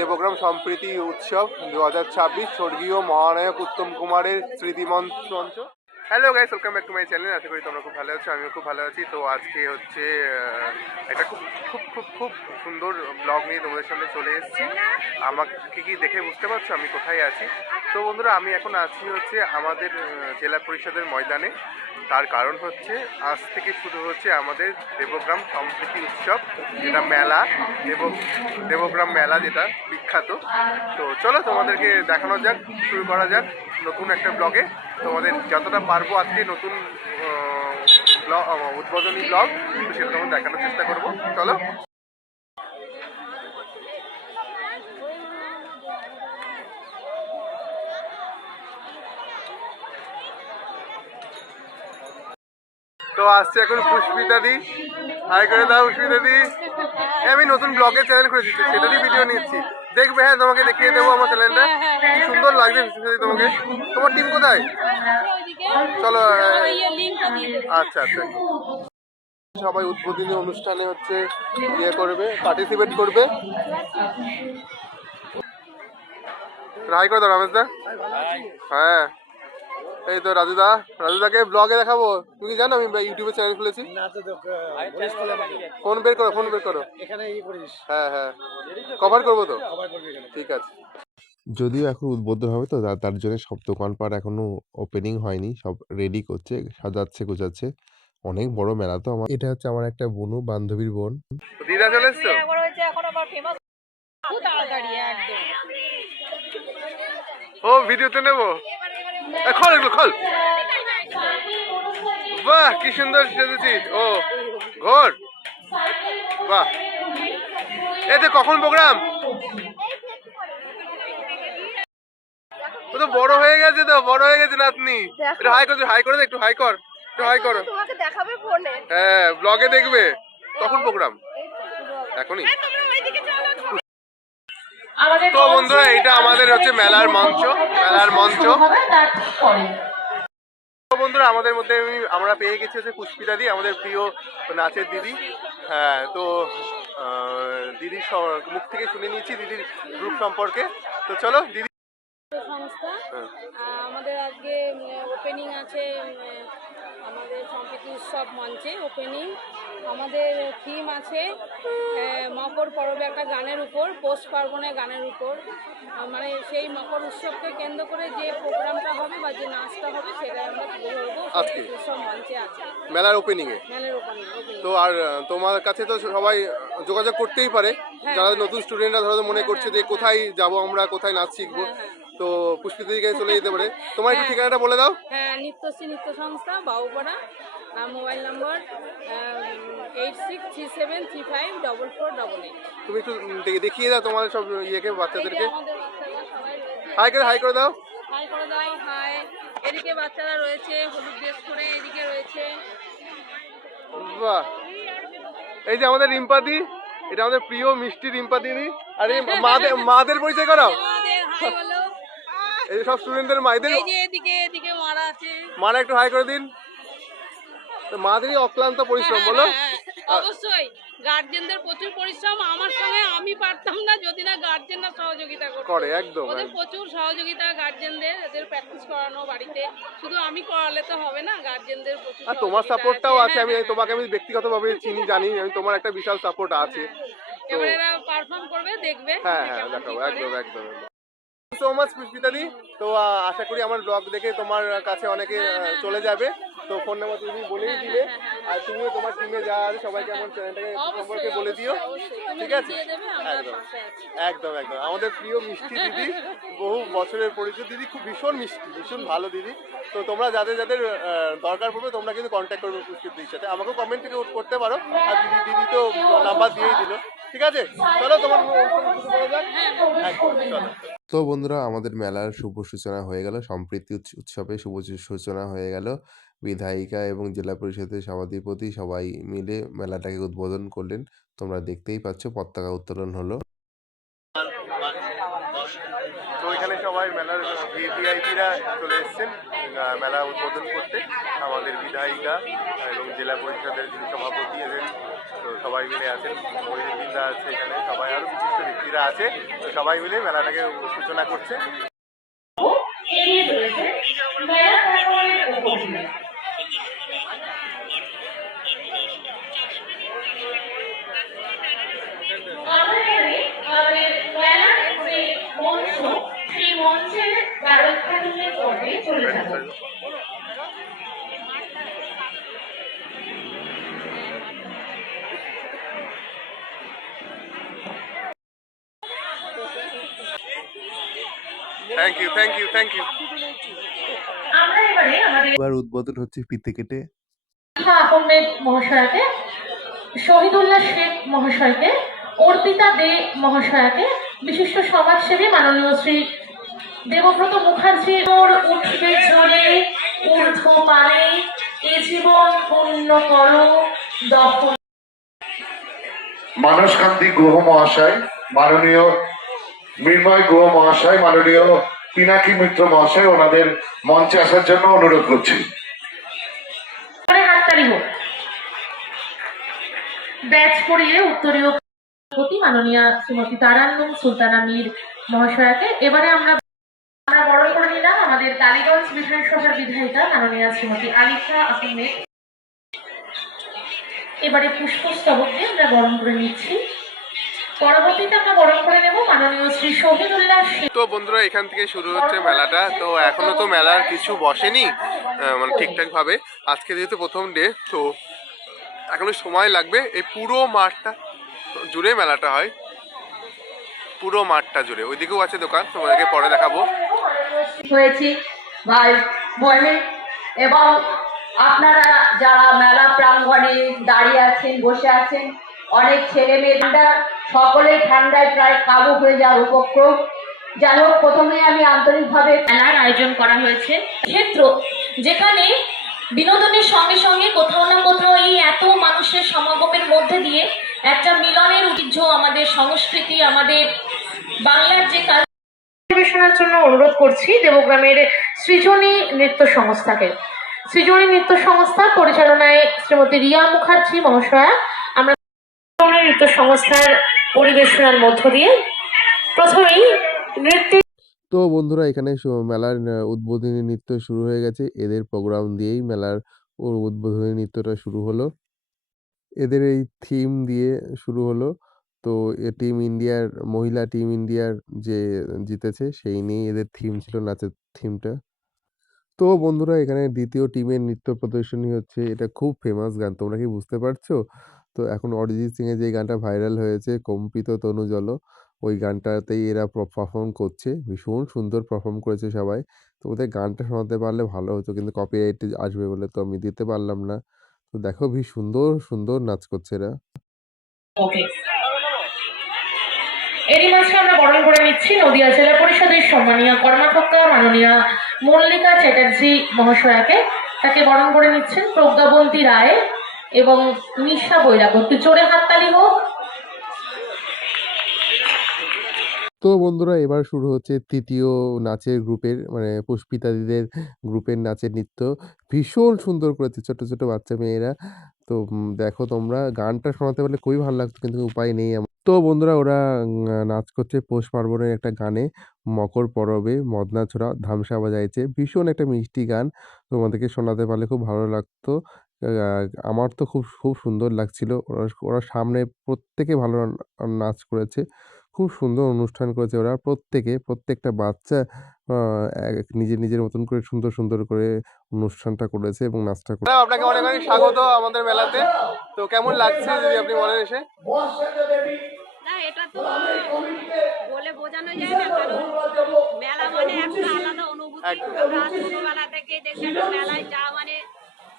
দেবগ্রাম সম্প্রীতি উৎসব 2026 স্বর্গীয় মহানায়ক উত্তম কুমারের স্মৃতিমঞ্চ। Hello guys, welcome back to my channel. আশা করি তোমরা খুব ভালো আছো, আমিও খুব ভালো আছি। তো আজকে হচ্ছে একটা খুব খুব খুব খুব সুন্দর ব্লগ নিয়ে তোমাদের সামনে চলে এসেছি। আমাকে কি দেখে বুঝতে পারছো আমি কোথায় আছি? তো বন্ধুরা, আমি এখন আছি হচ্ছে আমাদের জেলা পরিষদের ময়দানে। তার কারণ হচ্ছে আজ থেকে শুরু হচ্ছে আমাদের দেবগ্রাম সম্প্রীতি উৎসব, যেটা মেলা, দেবগ্রাম মেলা, যেটা বিখ্যাত। তো চলো তোমাদেরকে দেখানো যাক, শুরু করা যাক নতুন একটা ব্লগে। তোমাদের যতটা পারবো আজকে নতুন ব্লগ, উদ্বোধনী ব্লগ, তো সেটা তোমাদের দেখানোর চেষ্টা করবো। চলো। তো আসছে এখন পুষ্পিতা দি। হাই করে দাও পুষ্পিতা দি। আমি নতুন ব্লগের চ্যানেল খুলেছি, সেটারই ভিডিও নিচ্ছি, দেখবে। হ্যাঁ, তোমাকে দেখিয়ে দেবো আমার চ্যানেলটা, কি সুন্দর লাগছে তোমাকে। তোমার টিম কোথায়? চলো। আচ্ছা আচ্ছা, সবাই উদ্বোধনী অনুষ্ঠানে হচ্ছে ইয়ে করবে, পার্টিসিপেট করবে। হাই করে দাও রমেশ দা। হ্যাঁ, এই তো রাজুদাকে ব্লগে দেখাবো। তুমি জানো আমি ইউটিউবে চ্যানেল খুলেছি? ফোন বের করো, ফোন বের করো। হ্যাঁ হ্যাঁ, কভার করবো তো, ঠিক আছে। যদিও এখন উদ্বোধন হবে, তো তার জন্য সব দোকানপাট এখনো ওপেনিং হয়নি, সব রেডি করছে, সাজাচ্ছে গোছাচ্ছে। অনেক বড় মেলা তো। আমার এটা হচ্ছে আমার একটা বোনু, বান্ধবীর বোন। দিদা চলে এসছো? ও ভিডিওতে নেবো, খোল এগুলো খোল। বাহ, কি সুন্দর সেজেছিস। ও ঘোর, বাহ। এই কখন প্রোগ্রাম? ও তো বড় হয়ে গেছে, তো বড় হয়ে গেছে নাতনি। একটু হাই কর, হাই করে দে, একটু হাই কর, একটু হাই করো। তোমাকে দেখাবে ফোনে, হ্যাঁ ব্লগে দেখবে। কখন প্রোগ্রাম? এখনই। তো বন্ধুরা, এটা আমাদের হচ্ছে মেলার মঞ্চ, মেলার মঞ্চ। বন্ধুরা, আমাদের মধ্যে আমরা পেয়ে গেছি হচ্ছে পুষ্পিতা দি, আমাদের প্রিয় নাচের দিদি। হ্যাঁ, তো দিদির মুখ থেকে শুনে নিয়েছি দিদির গ্রুপ সম্পর্কে। তো চলো দিদি। সংস্থা আমাদের আজকে ওপেনিং আছে, আমাদের সম্প্রীতি উৎসব মঞ্চে ওপেনিং। আমাদের থিম আছে মকর পরবে, একটা গানের উপর, পৌষ পার্বণের গানের উপর। মানে সেই মকর উৎসবকে কেন্দ্র করে যে প্রোগ্রামটা হবে বা যে নাচটা হবে সেটা আমরা তুলে ধরবো আজকে উৎসব মঞ্চে আছে, মেলার ওপেনিংয়ে। তো আর তোমার কাছে তো সবাই যোগাযোগ করতেই পারে, যারা নতুন স্টুডেন্টরা ধরো মনে করছে যে কোথায় যাব আমরা, কোথায় নাচ শিখবো, তো পুষ্পিতা দিকে চলে যেতে পারে। তোমার একটু ঠিকানাটা বলে দাও। হ্যাঁ, নিত্যশ্রী নৃত্য সংস্থা, বাবুপাড়া। মোবাইল নম্বর 8637354488। তুমি একটু দেখিয়ে দাও তোমাদের সব ইয়েকে, বাচ্চাদেরকে। হাই করে, হাই করে দাও, হাই করে দাও, হাই। এদিকে বাচ্চারা রয়েছে হলুদ ড্রেস পরে, এদিকে রয়েছে। বাহ, এই যে আমাদের রিম্পাদি, এটা আমাদের প্রিয় মিষ্টি রিম্পাদি। আরে মাদের পরিচয় করাও। এই সব স্টুডেন্টদের মায়েদের, এই যে এদিকে এদিকে মারা আছে, মারা একটু হাই করে দিন। মাদেরই অক্লান্ত পরিশ্রম, বলো। অবশ্যই গার্জেনদের প্রচুর পরিশ্রম, আমার সঙ্গে আমি পারতাম না যদি না গার্জেনরা সহযোগিতা করে। একদম, ওদের প্রচুর সহযোগিতা গার্জেনদের, এদের প্র্যাকটিস করানো বাড়িতে, শুধু আমি করালে তো হবে না, গার্জেনদের প্রচুর। আর তোমার সাপোর্টটাও আছে, আমি তোমাকে আমি ব্যক্তিগতভাবে চিনি, জানি, আমি তোমার একটা বিশাল সাপোর্ট আছে। এবারে এরা পারফর্ম করবে, দেখবে। হ্যাঁ হ্যাঁ, দেখাবো, একদম একদম। সো মাচ পুষ্পিতা দি। তো আশা করি আমার ব্লগ দেখে তোমার কাছে অনেকে চলে যাবে। তো ফোন নাম্বার তুমি বলেই দিলে, আর তুমিও তোমার টিমে যা আছে সবাইকে আমার চ্যানেলটাকে সম্পর্কে বলে দিও, ঠিক আছে? একদম একদম একদম, আমাদের প্রিয় মিষ্টি দিদি, বহু বছরের পরিচিত দিদি, খুব ভীষণ মিষ্টি, ভীষণ ভালো দিদি। তো তোমরা যাদের যাদের দরকার পড়বে তোমরা কিন্তু কন্ট্যাক্ট করবে পুষ্পিতা দিদির সাথে, আমাকেও কমেন্ট থেকে করতে পারো। আর দিদি তো নাম্বার দিয়েই দিল, ঠিক আছে? চলো তোমার চলো। তো বন্ধুরা, আমাদের মেলার শুভ সূচনা হয়ে গেল, সম্প্রীতি উৎসবে শুভ সূচনা হয়ে গেল। বিধায়িকা এবং জেলা পরিষদের সভাধিপতি সবাই মিলে মেলাটাকে উদ্বোধন করলেন। তোমরা দেখতেই পাচ্ছ, পতাকা উত্তোলন হলো। তো এখানে সবাই মেলার ভিভিআইপিরা চলে এসেছেন মেলা উদ্বোধন করতে। আমাদের বিধায়িকা এবং জেলা পরিষদের যিনি সভাপতি এদের, তো সবাই মিলে আছেন, মহিলা আছে এখানে, সবাই আরও বিশিষ্ট ব্যক্তিরা আছে, তো সবাই মিলে মেলাটাকে সূচনা করছে। Thank you, thank you, thank you. এবার উদ্বোধন হচ্ছে ফিতে কেটে। আহমেদ মহাশয়াকে, শহীদুল্লাহ শেখ মহাশয়কে, অর্পিতা দে মহাশয়াকে, বিশিষ্ট সমাজসেবী মাননীয় শ্রী দেবব্রত মুখার্জি, ওর উঠবে চলে ঊর্ধ্ব পারে, এ জীবন পূর্ণ করো দখল। মানসকান্তি গুহ মহাশয়, মাননীয় মৃন্ময় গুহ মহাশয়, মাননীয় পিনাকি মিত্র মহাশয়, ওনাদের মঞ্চে আসার জন্য অনুরোধ করছি। হাততালি হোক। ব্যাচ পরিয়ে উত্তরীয় মাননীয়া শ্রীমতী তারান্নুম সুলতানা মীর মহাশয়াকে এবারে আমরা বরণ করে নিলাম আমাদের টালিগঞ্জ বিধানসভার বিধায়িকা মাননীয়া শ্রীমতী আলিফা আহমেদ। এবারে পুষ্পস্তবক দিয়ে আমরা বরণ করে নিচ্ছি। পরবর্তীতে আমরা বরণ করে নেব মাননীয় শ্রী শহীদুল্লাহ শেখ। তো বন্ধুরা, এখান থেকে শুরু হচ্ছে মেলাটা। তো এখনো তো মেলার কিছু বসেনি মানে ঠিকঠাক ভাবে, আজকে যেহেতু প্রথম ডে, তো এখনো সময় লাগবে। এই পুরো মাঠটা জুড়ে মেলাটা হয়, পুরো মাঠটা জুড়ে। ওইদিকেও আছে দোকান, তোমাদেরকে পরে দেখাবো। হয়েছি ভাই বোনে, এবং আপনারা যারা মেলা প্রাঙ্গণে দাঁড়িয়ে আছেন, বসে আছেন, অনেক ছেলে মেয়েরা সকলেই ঠান্ডায় প্রায় কাবু হয়ে যাওয়ার উপক্রম। যাই হোক, প্রথমে আমি আন্তরিকভাবে মেলার আয়োজন করা হয়েছে, ক্ষেত্র যেখানে বিনোদনের সঙ্গে সঙ্গে কোথাও না কোথাও এই এত মানুষের সমাগমের মধ্যে দিয়ে একটা মিলনের ঐতিহ্য, আমাদের সংস্কৃতি, আমাদের বাংলার যে পরিবেশনার জন্য অনুরোধ করছি দেবগ্রামের সৃজনী নৃত্য সংস্থাকে। সৃজনী নৃত্য সংস্থার পরিচালনায় শ্রীমতী রিয়া মুখার্জি মহাশয়া আমরা নৃত্য সংস্থার পরিবেশনার মধ্য দিয়ে প্রথমেই নৃত্য। তো বন্ধুরা, এখানে মেলার উদ্বোধনী নৃত্য শুরু হয়ে গেছে। এদের প্রোগ্রাম দিয়েই মেলার উদ্বোধনী নৃত্যটা শুরু হলো। এদের এই থিম দিয়ে শুরু হলো। তো টিম ইন্ডিয়ার, মহিলা টিম ইন্ডিয়ার যে জিতেছে সেই নিয়েই এদের থিম ছিল, নাচের থিমটা। তো বন্ধুরা, এখানে দ্বিতীয় টিমের নৃত্য প্রদর্শনী হচ্ছে। এটা খুব ফেমাস গান, তোমরা কি বুঝতে পারছো? তো এখন অরিজিৎ সিং এর যে গানটা ভাইরাল হয়েছে, কম্পিত তনু জল, ওই গানটাতেই এরা পারফর্ম করছে। ভীষণ সুন্দর পারফর্ম করেছে সবাই। তো ওদের গানটা শোনাতে পারলে ভালো হতো, কিন্তু কপিরাইট আসবে বলে তো আমি দিতে পারলাম না। তো দেখো, ভীষণ সুন্দর সুন্দর নাচ করছে এরা। এরই মাঝে আমরা বরণ করে নিচ্ছি নদিয়া জেলা পরিষদের সম্মানীয় কর্মাধ্যক্ষ মাননীয়া মল্লিকা চ্যাটার্জি মহাশয়াকে। তাকে বরণ করে নিচ্ছেন প্রজ্ঞাবন্তী রায় এবং নিশা বৈরাগত। জোরে হাততালি হোক। তো বন্ধুরা, এবার শুরু হচ্ছে তৃতীয় নাচের গ্রুপের, মানে পুষ্পিতাদিদের গ্রুপের নাচের নৃত্য। ভীষণ সুন্দর করেছে ছোট ছোট বাচ্চা মেয়েরা। তো দেখো, তোমরা গানটা শোনাতে পারলে খুবই ভালো লাগতো, কিন্তু উপায় নেই। তো বন্ধুরা, ওরা নাচ করছে পৌষ পার্বণের একটা গানে, মকর পরবে মদনা ছোড়া ধামসা বাজাইছে। ভীষণ একটা মিষ্টি গান, তোমাদেরকে শোনাতে পারলে খুব ভালো লাগতো। আমার তো খুব খুব সুন্দর লাগছিল। ওরা ওরা সামনে প্রত্যেকে ভালো নাচ করেছে। খুব সুন্দর অনুষ্ঠান করেছে ওরা। প্রত্যেকটা বাচ্চা নিজের নিজের মতন করে সুন্দর সুন্দর করে অনুষ্ঠানটা করেছে এবং নাচটা করেছে। আপনাকে অনেক অনেক স্বাগত আমাদের মেলাতে। তো কেমন লাগছে যদি আপনি বলেন এসে? না, এটা তো বলে বোঝানো যায় না, কারণ মেলা মানে একটা আলাদা অনুভূতি। আমরা ছোটবেলা থেকে দেখি একটা মেলায় যা মানে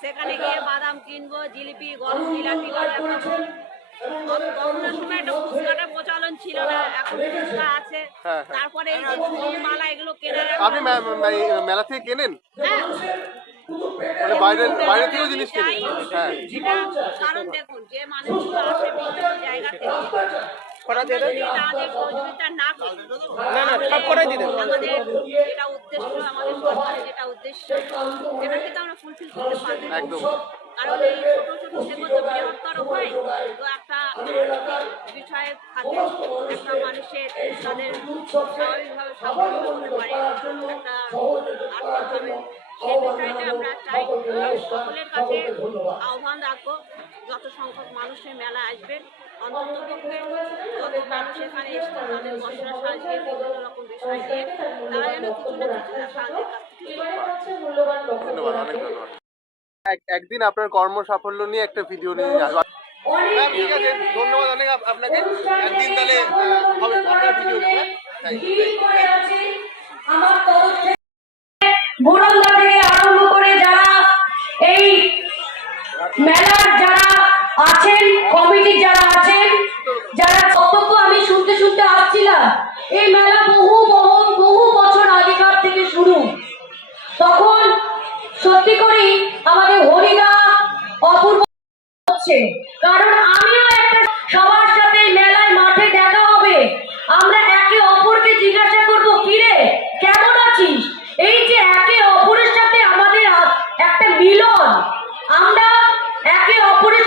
সেখানে গিয়ে বাদাম কিনবো, জিলিপি, গরম জিলাপি, করোনার সময় একটা ফুচকাটা প্রচলন ছিল না, এখন ফুচকা আছে। তারপরে এই যে চুড়ি মালা এগুলো কেনার আপনি মেলা থেকে কেনেন? হ্যাঁ, মানে বাইরে থেকেও জিনিস কেনেন? হ্যাঁ, কারণ দেখুন, যে মানুষগুলো আসে বিভিন্ন জায়গা থেকে, তাদের সহযোগিতা না করে আমাদের যেটা উদ্দেশ্য, আমাদের সরকারের যেটা উদ্দেশ্য, সেটা কিন্তু আমরা ফুলফিল করতে পারবো। একদম। কারণ এই ছোট ছোট থেকে তো বৃহত্তর হয়, তো একটা বিষয়ে থাকে একটা মানুষের তাদের স্বাভাবিকভাবে স্বাবলম্বী হতে পারে, একটা আর্থিকভাবে। সেই বিষয়টা আমরা চাই সকলের কাছে আহ্বান রাখবো, যত সংখ্যক মানুষের মেলা আসবে অন্ততপক্ষে যত মানুষ এখানে এসছে তাদের মশলা সাজিয়ে বিভিন্ন রকম বিষয় দিয়ে তারা যেন কিছু না কিছু সাহায্যের কাছ থেকে ধন্যবাদ, অনেক ধন্যবাদ। একদিন আপনার কর্ম সাফল্য নিয়ে একটা ভিডিও নিয়ে আসবো। ম্যাম, ঠিক আছে, ধন্যবাদ অনেক আপনাকে। একদিন তাহলে হবে আপনার ভিডিও নেবো। আমার তরফ থেকে বুড়ন্দা থেকে আরম্ভ করে যারা এই মেলার যারা আছেন, কমিটির যারা আছেন, যারা বক্তব্য আমি শুনতে শুনতে আসছিলাম, এই মেলা বহু বছর আগেকার থেকে শুরু। তখন সত্যি করেই আমাদের হরিদা অপূর্ব হচ্ছে, কারণ আমিও একটা সবার সাথে মেলায় মাঠে দেখা হবে, আমরা একে অপরকে জিজ্ঞাসা করবো কিরে কেমন আছিস, এই যে একে অপরের সাথে আমাদের একটা মিলন, আমরা একে অপরের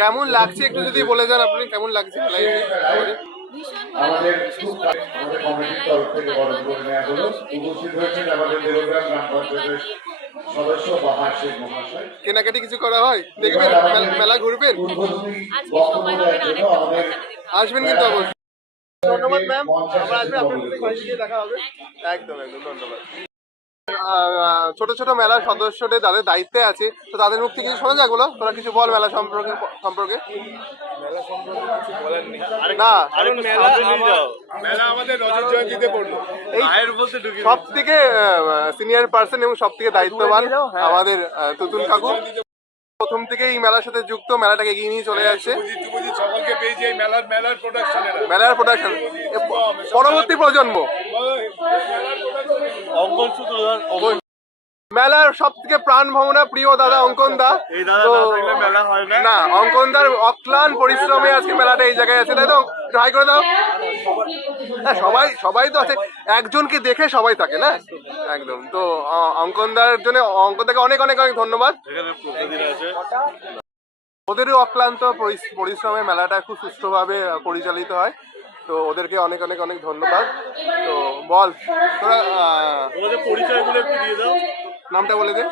কেমন লাগছে একটু যদি বলে যান আপনি, কেমন লাগছে মেলায় এসে আমাদের? আমাদের আমাদের কমিটির তরফ থেকে বরণ করে নেওয়া হলো। উপস্থিত হয়েছেন আমাদের দেবগ্রাম গ্রাম পঞ্চায়েতের সদস্য বাহার শেখ মহাশয়। কেনাকাটি কিছু করা হয়, দেখবেন মেলা ঘুরবেন, উদ্বোধনী বক্তব্য দেওয়ার জন্য আমাদের আসবেন কিন্তু অবশ্যই। ধন্যবাদ ম্যাম, আবার আসবেন, আপনার সাথে বাড়ি গিয়ে দেখা হবে। একদম একদম ধন্যবাদ। ছোট ছোট মেলার সদস্যদের যাদের দায়িত্বে আছে, তো তাদের মুখ থেকে কিছু শোনা যাক, বলো তোরা কিছু বল মেলা সম্পর্কে। মেলা সম্পর্কে কিছু বলার নেই, না, কারণ মেলা আমাদের রজত জয়ন্তীতে পড়লো, মায়ের বলতে ঢুকি সব থেকে সিনিয়র পার্সন এবং সব থেকে দায়িত্ববান আমাদের তুতুল কাকু প্রথম থেকে এই মেলার সাথে যুক্ত, মেলাটাকে এগিয়ে নিয়ে চলে যাচ্ছে। সকলকে পেয়েছি এই মেলার প্রোডাকশনের মেলার প্রোডাকশন পরবর্তী প্রজন্ম অঙ্কন সূত্রধর মেলার সব থেকে প্রাণ ভাবনা প্রিয় দাদা অঙ্কন দা। তো মেলা হয় না। না, অঙ্কন দার অক্লান পরিশ্রমে আজকে মেলাটা এই জায়গায় আছে, তাই তো? ট্রাই করে দাও। হ্যাঁ, সবাই তো আছে, একজনকে দেখে সবাই থাকে না, একদম। তো অঙ্কন দার জন্য অঙ্কন দাকে অনেক অনেক অনেক ধন্যবাদ। এখানে প্রতিদিন আছে, ওদেরও অক্লান্ত পরিশ্রমে মেলাটা খুব সুষ্ঠুভাবে পরিচালিত হয়, তো ওদেরকে অনেক অনেক অনেক ধন্যবাদ। তো বল তোরা ওদের পরিচয়গুলো একটু দিয়ে দাও। নামটা বলে দে।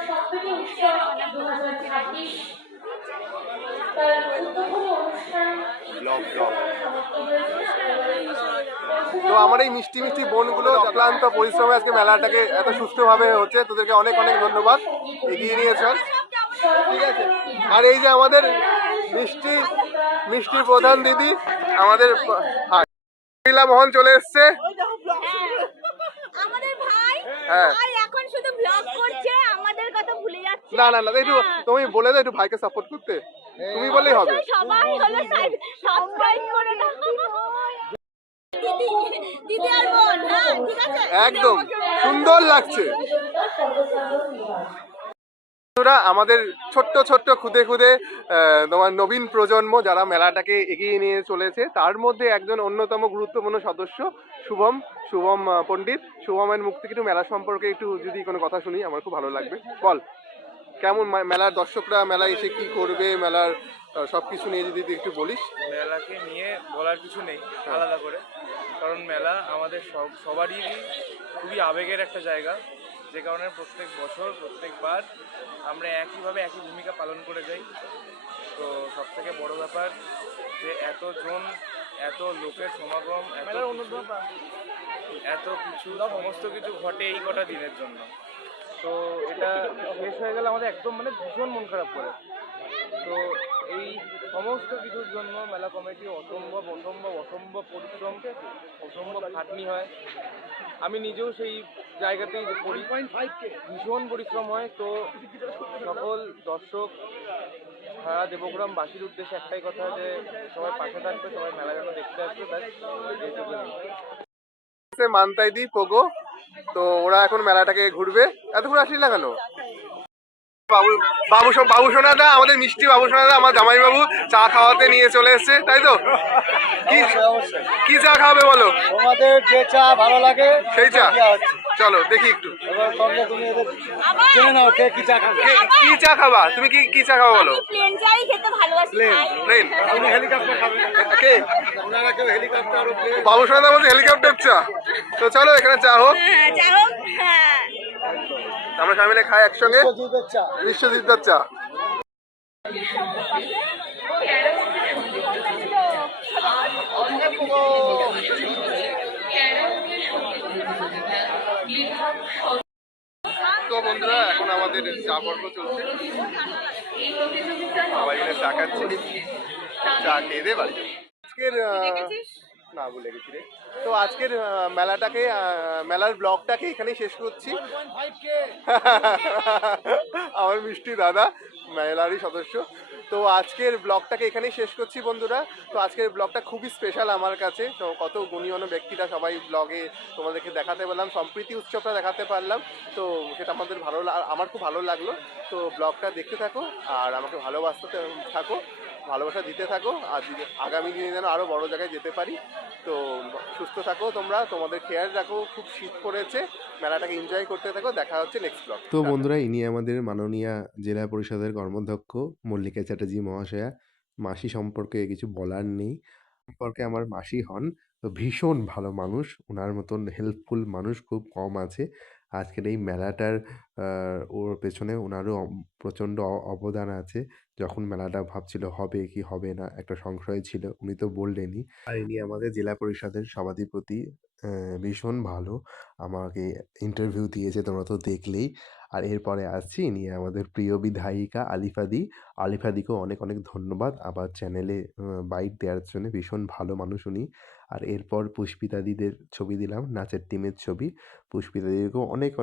তো আমার এই মিষ্টি মিষ্টি বোনগুলো অক্লান্ত পরিশ্রমে আজকে মেলাটাকে এত সুষ্ঠুভাবে হচ্ছে, তোদেরকে অনেক অনেক ধন্যবাদ, এগিয়ে নিয়ে চল, ঠিক আছে? আর এই যে আমাদের মিষ্টির প্রধান দিদি আমাদের মহিলা মোহন চলে এসছে। আমাদের ভাই হ্যাঁ, ভাই এখন শুধু ব্লগ করছে, আমাদের কথা ভুলে যাচ্ছে। না একটু তুমি বলে দাও একটু ভাইকে সাপোর্ট করতে, তুমি বললেই হবে। সবাই হলো সাবস্ক্রাইব করে দাও। দিদি আর বোন, হ্যাঁ ঠিক আছে, একদম সুন্দর লাগছে। আমাদের ছোট্ট ছোট্ট খুদে খুদে তোমার নবীন প্রজন্ম যারা মেলাটাকে এগিয়ে নিয়ে চলেছে, তার মধ্যে একজন অন্যতম গুরুত্বপূর্ণ সদস্য শুভম পণ্ডিত। শুভমের মুখ থেকে একটু মেলা সম্পর্কে একটু যদি কোনো কথা শুনি আমার খুব ভালো লাগবে। বল, কেমন মেলার দর্শকরা মেলায় এসে কি করবে, মেলার সবকিছু নিয়ে যদি একটু বলিস। মেলাকে নিয়ে বলার কিছু নেই আলাদা করে, কারণ মেলা আমাদের সবারই খুবই আবেগের একটা জায়গা, যে কারণে প্রত্যেক বছর প্রত্যেকবার আমরা একইভাবে একই ভূমিকা পালন করে যাই। তো সব থেকে বড় ব্যাপার যে এত লোকের সমাগম, এত কিছু সমস্ত কিছু ঘটে এই কটা দিনের জন্য। তো এটা শেষ হয়ে গেলে আমাদের একদম ভীষণ মন খারাপ করে। তো এই সমস্ত কিছুর জন্য মেলা কমিটি অসম্ভব পরিশ্রম, অসম্ভব খাটনি হয়। আমি নিজেও সেই জায়গাতেই ভীষণ পরিশ্রম হয়। তো সকল দর্শক সারা দেবগ্রামবাসীর উদ্দেশ্যে একটাই কথা, যে সবাই পাশে থাকবে, সবাই মেলা যেন দেখতে আসবে, ব্যাস এইটুকুনি। মান্তাইদি পোগো, তো ওরা এখন মেলাটাকে ঘুরবে। এতক্ষণ আসলি না কেন? বাবু সোনাদা, আমাদের মিষ্টি বাবু সোনাদা, আমার জামাই বাবু চা খাওয়াতে নিয়ে চলে এসছে, তাই তো? কি চা খাওয়াবে বলো? তোমাদের যে চা ভালো লাগে সেই চা। চ চলো দেখি একটু আমার কি চা খাবা তুমি? কি চা খাবা বলো? প্লেন চাই খেতে ভালোবাসি প্লেন বাবু সোনা বলছে হেলিকপ্টার চা। তো চলো এখানে চা হোক, হ্যাঁ যা হোক হ্যাঁ আমরা সবাই মিলে খাই একসঙ্গে বিশ্বজিৎদার চা। তো বন্ধুরা এখন আমাদের চা পর্ব চলছে, সবাই মিলে চা খাচ্ছি, চা খেয়ে দিয়ে বাড়ি যাবো। আজকের না ভুলে গেছি রে। তো আজকের মেলার ব্লগটাকে এখানেই শেষ করছি। আমার মিষ্টি দাদা মেলারই সদস্য। তো আজকের ব্লগটাকে এখানেই শেষ করছি বন্ধুরা। তো আজকের ব্লগটা খুবই স্পেশাল আমার কাছে। তো কত গুণীয়ন ব্যক্তিরা সবাই ব্লগে তোমাদেরকে দেখাতে পারলাম, সম্প্রীতি উৎসবটা দেখাতে পারলাম। তো সেটা আমাদের আমার খুব ভালো লাগলো। তো ব্লগটা দেখতে থাকো আর আমাকে ভালোবাসতে থাকো, ভালোবাসা দিতে থাকো, আর আগামী দিনে যেন আরও বড় জায়গায় যেতে পারি। তো সুস্থ থাকো তোমরা, তোমাদের খেয়াল রাখো, খুব শীত পড়েছে, মেলাটাকে এনজয় করতে থাকো। দেখা হচ্ছে নেক্সট ব্লগ। তো বন্ধুরা, ইনি আমাদের মাননীয়া জেলা পরিষদের কর্মাধ্যক্ষ মল্লিকা চ্যাটার্জি মহাশয়া। মাসি সম্পর্কে কিছু বলার নেই, সম্পর্কে আমার মাসি হন। তো ভীষণ ভালো মানুষ, ওনার মতন হেল্পফুল মানুষ খুব কম আছে। আজকের এই মেলাটার ওর পেছনে ওনারও প্রচণ্ড অবদান আছে। যখন মেলাটা ভাবছিল হবে কি হবে না, একটা সংশয় ছিল, উনি তো বললেনই। আর ইনি আমাদের জেলা পরিষদের সভাধিপতি, ভীষণ ভালো, আমাকে ইন্টারভিউ দিয়েছে, তোমরা তো দেখলেই। আর এরপরে আসছি ইনি আমাদের প্রিয় বিধায়িকা আলিফাদি। আলিফাদিকেও অনেক অনেক ধন্যবাদ আবার চ্যানেলে বাইট দেওয়ার জন্য, ভীষণ ভালো মানুষ উনি। আর এরপর পুষ্পিতাদিদের ছবি দিলাম, নাচের টিমের ছবি। পুষ্পিতাদিকেও অনেক অনেক